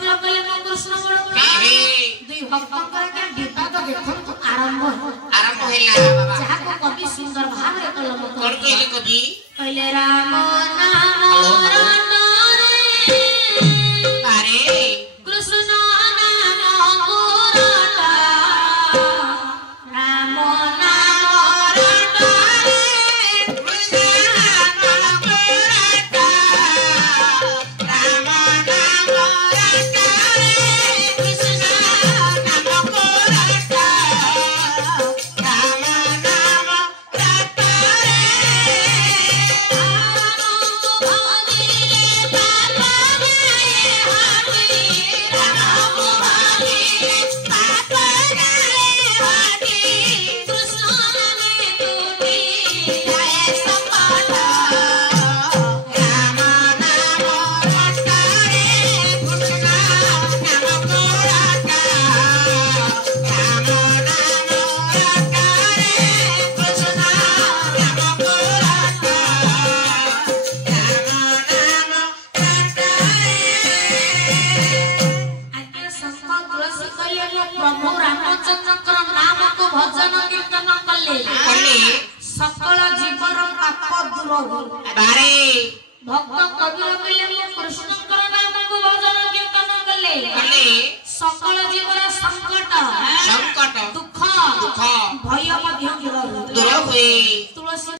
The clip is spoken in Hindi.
कबीर कहले मो कृष्ण बड़ दुई भक्तंकर के विवाद देखो आरंभ होला बाबा जहा को कवि सुंदर भाव रे कलम कर कहले कवि कहले राम नाम रटरे अरे कृष्ण नाम गुरटा राम नाम रटरे कृष्ण नाम गुरटा राम नाम रटरे कृष्ण नाम गुरटा राम नाम रटरे प्रभु रामचंद्र नाम को भजन कीर्तन कले सकल जीवन पाप दूर हो बारे भक्त कबीर कहले कृष्णकर नाम को भजन कीर्तन कले सकल जीवन संकट संकट दुख दुख भय मध्य दूर दूर हुए